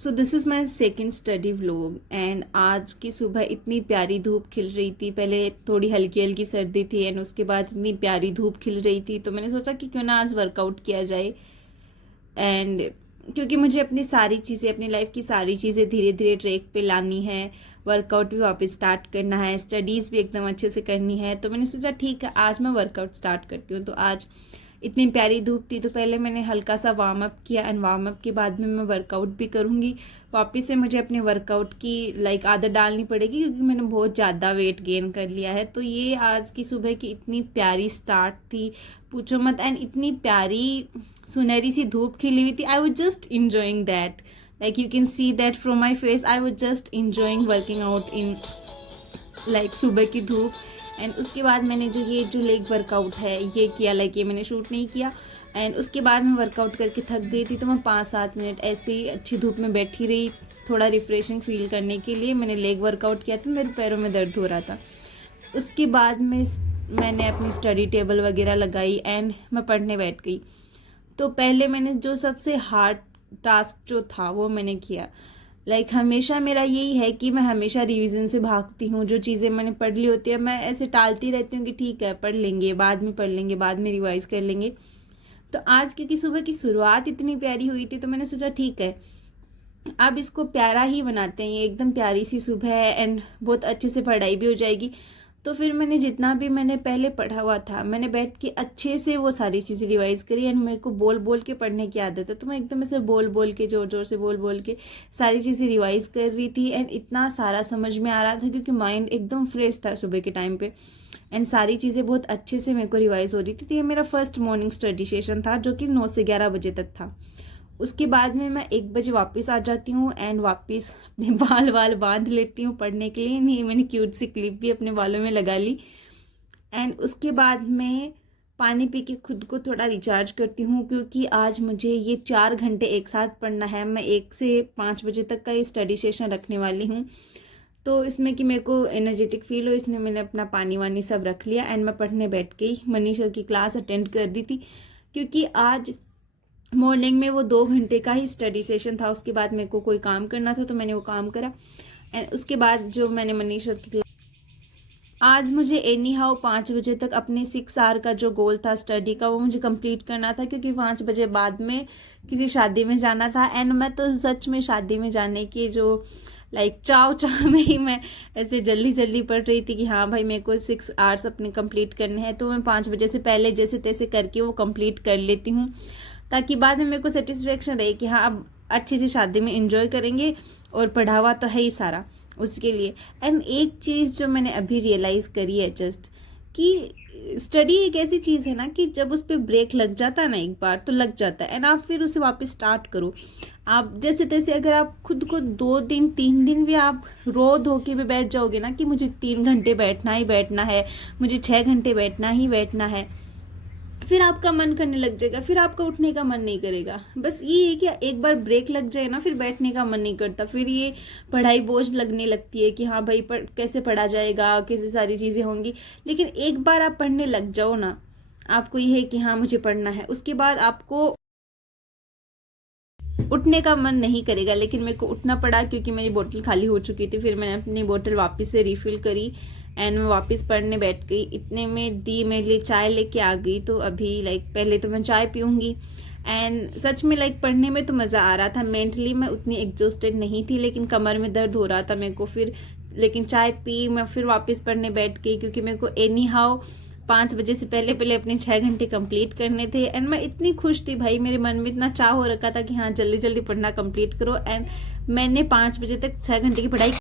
So this is my second study vlog and आज की सुबह इतनी प्यारी धूप खिल रही थी। पहले थोड़ी हल्की हल्की सर्दी थी एंड उसके बाद इतनी प्यारी धूप खिल रही थी, तो मैंने सोचा कि क्यों ना आज वर्कआउट किया जाए। एंड क्योंकि मुझे अपनी सारी चीज़ें, अपनी लाइफ की सारी चीज़ें धीरे धीरे ट्रैक पे लानी है, वर्कआउट भी वापस स्टार्ट करना है, स्टडीज़ भी एकदम अच्छे से करनी है, तो मैंने सोचा ठीक है आज मैं वर्कआउट स्टार्ट करती हूँ। तो आज इतनी प्यारी धूप थी तो पहले मैंने हल्का सा वार्म अप किया एंड वार्म अप के बाद में मैं वर्कआउट भी करूँगी। वापस से मुझे अपने वर्कआउट की आदत डालनी पड़ेगी क्योंकि मैंने बहुत ज़्यादा वेट गेन कर लिया है। तो ये आज की सुबह की इतनी प्यारी स्टार्ट थी, पूछो मत। एंड इतनी प्यारी सुनहरी सी धूप खिली हुई थी। I was just enjoying that, like you can see that from my face. I was just enjoying working out in सुबह की धूप। एंड उसके बाद मैंने जो लेग वर्कआउट है ये किया, ये मैंने शूट नहीं किया। एंड उसके बाद मैं वर्कआउट करके थक गई थी, तो मैं 5-7 मिनट ऐसे ही अच्छी धूप में बैठी रही, थोड़ा रिफ्रेशिंग फील करने के लिए। मैंने लेग वर्कआउट किया था, मेरे पैरों में दर्द हो रहा था। उसके बाद मैंने अपनी स्टडी टेबल वगैरह लगाई एंड मैं पढ़ने बैठ गई। तो पहले मैंने जो सबसे हार्ड टास्क जो था वो मैंने किया। हमेशा मेरा यही है कि मैं हमेशा रिवीजन से भागती हूँ। जो चीज़ें मैंने पढ़ ली होती है मैं ऐसे टालती रहती हूँ कि ठीक है पढ़ लेंगे, बाद में पढ़ लेंगे, बाद में रिवाइज कर लेंगे। तो आज क्योंकि सुबह की शुरुआत इतनी प्यारी हुई थी तो मैंने सोचा ठीक है अब इसको प्यारा ही बनाते हैं। ये एकदम प्यारी सी सुबह है एंड बहुत अच्छे से पढ़ाई भी हो जाएगी। तो फिर मैंने जितना भी मैंने पहले पढ़ा हुआ था मैंने बैठ के अच्छे से वो सारी चीज़ें रिवाइज करी। एंड मेरे को बोल बोल के पढ़ने की आदत है, तो मैं एकदम ऐसे बोल बोल के, जोर जोर से बोल बोल के सारी चीज़ें रिवाइज कर रही थी। एंड इतना सारा समझ में आ रहा था क्योंकि माइंड एकदम फ्रेश था सुबह के टाइम पे। एंड सारी चीज़ें बहुत अच्छे से मेरे को रिवाइज हो रही थी। तो ये मेरा फर्स्ट मॉर्निंग स्टडी सेशन था जो कि 9 से 11 बजे तक था। उसके बाद में मैं 1 बजे वापस आ जाती हूँ एंड वापस अपने बाल बांध लेती हूँ पढ़ने के लिए। नहीं, मैंने क्यूट सी क्लिप भी अपने बालों में लगा ली। एंड उसके बाद मैं पानी पी के खुद को थोड़ा रिचार्ज करती हूँ क्योंकि आज मुझे ये 4 घंटे एक साथ पढ़ना है। मैं 1 से 5 बजे तक का ये स्टडी सेशन रखने वाली हूँ। तो इसमें कि मेरे को एनर्जेटिक फील हो, इसलिए मैंने अपना पानी वानी सब रख लिया एंड मैं पढ़ने बैठ गई। मनीषा की क्लास अटेंड कर दी थी क्योंकि आज मॉर्निंग में वो 2 घंटे का ही स्टडी सेशन था। उसके बाद मेरे को कोई काम करना था तो मैंने वो काम करा। एंड उसके बाद जो मैंने मनीषा की आज मुझे एनी हाउ 5 बजे तक अपने 6 आवर का जो गोल था स्टडी का वो मुझे कंप्लीट करना था क्योंकि 5 बजे बाद में किसी शादी में जाना था। एंड मैं तो सच में शादी में जाने की जो चाव में ही मैं ऐसे जल्दी जल्दी पढ़ रही थी कि हाँ भाई मेरे को 6 आवर्स अपने कंप्लीट करने हैं। तो मैं 5 बजे से पहले जैसे तैसे करके वो कंप्लीट कर लेती हूँ ताकि बाद में मेरे को सेटिस्फेक्शन रहे कि हाँ अब अच्छी सी शादी में एंजॉय करेंगे और पढ़ा हुआ तो है ही सारा उसके लिए। एंड एक चीज़ जो मैंने अभी रियलाइज़ करी है जस्ट कि स्टडी एक ऐसी चीज़ है ना कि जब उस पर ब्रेक लग जाता है ना एक बार तो लग जाता है एंड आप फिर उसे वापस स्टार्ट करो। आप जैसे तैसे अगर आप खुद को 2 दिन 3 दिन भी आप रो धो के भी बैठ जाओगे ना कि मुझे 3 घंटे बैठना ही बैठना है, मुझे 6 घंटे बैठना ही बैठना है, फिर आपका मन करने लग जाएगा, फिर आपका उठने का मन नहीं करेगा। बस ये है कि एक बार ब्रेक लग जाए ना फिर बैठने का मन नहीं करता, फिर ये पढ़ाई बोझ लगने लगती है कि हाँ भाई कैसे पढ़ा जाएगा, कैसे सारी चीज़ें होंगी। लेकिन एक बार आप पढ़ने लग जाओ ना, आपको ये है कि हाँ मुझे पढ़ना है, उसके बाद आपको उठने का मन नहीं करेगा। लेकिन मेरे को उठना पड़ा क्योंकि मेरी बोतल खाली हो चुकी थी। फिर मैंने अपनी बोतल वापस से रिफिल करी एंड मैं वापस पढ़ने बैठ गई। इतने में दी मेरे लिए चाय लेके आ गई। तो अभी पहले तो मैं चाय पीऊँगी। एंड सच में पढ़ने में तो मज़ा आ रहा था। मेंटली मैं उतनी एग्जॉस्टेड नहीं थी लेकिन कमर में दर्द हो रहा था मेरे को फिर। लेकिन चाय पी मैं फिर वापस पढ़ने बैठ गई क्योंकि मेरे को एनी हाउ 5 बजे से पहले पहले अपने 6 घंटे कंप्लीट करने थे। एंड मैं इतनी खुश थी भाई, मेरे मन में इतना चाह हो रखा था कि हाँ जल्दी जल्दी पढ़ना कंप्लीट करो। एंड मैंने 5 बजे तक 6 घंटे की पढ़ाई